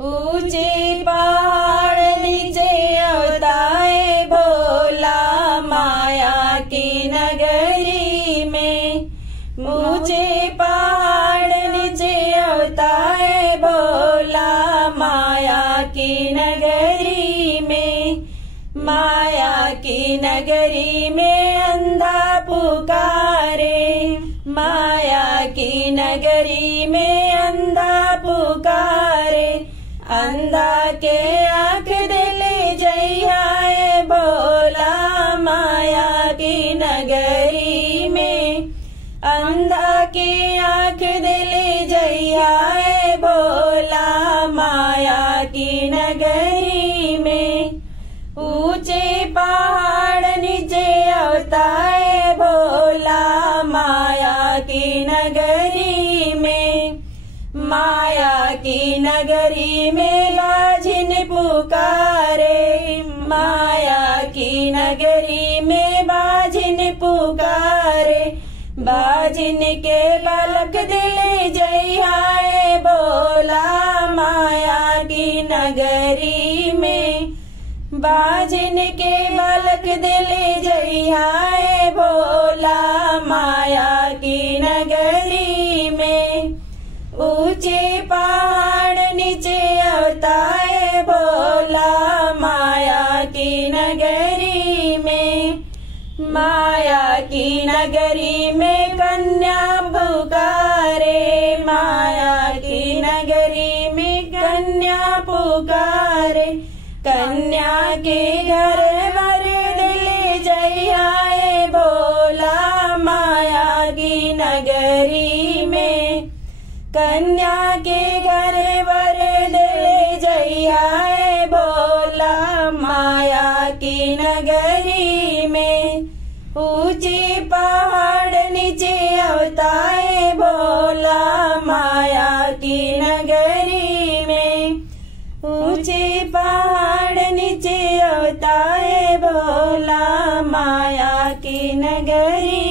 ऊंचे पहाड़ नीचे आता है भोला माया की नगरी में। ऊंचे पहाड़ नीचे आता है भोला माया की नगरी में। माया की नगरी में अंधा पुकारे, माया की नगरी में अंधा पुकारे। अंधा के आँख दिले जइया भोला माया की नगरी में। अंधा के आँख दिले जइया भोला माया की नगरी में। ऊंचे पहाड़ नीचे आता है भोला माया की नगरी में। माया की नगरी में बाजिन पुकारे, माया की नगरी में बाजिन पुकारे। बाजिन के बालक दिले जइया भोला माया की नगरी में। बाजिन के बालक दिले जइया भोला माया की नगरी में। ऊंचे पहाड़ नीचे आता है भोला माया की नगरी में। माया की नगरी में कन्या पुकारे, माया की नगरी में कन्या पुकारे। कन्या के घर वर दिले जइया भोला माया की नगरी में। कन्या के घर वर दिले जइया भोला माया की नगरी में। ऊंचे पहाड़ नीचे आता है भोला माया की नगरी में। ऊंचे पहाड़ नीचे आता है भोला माया की नगरी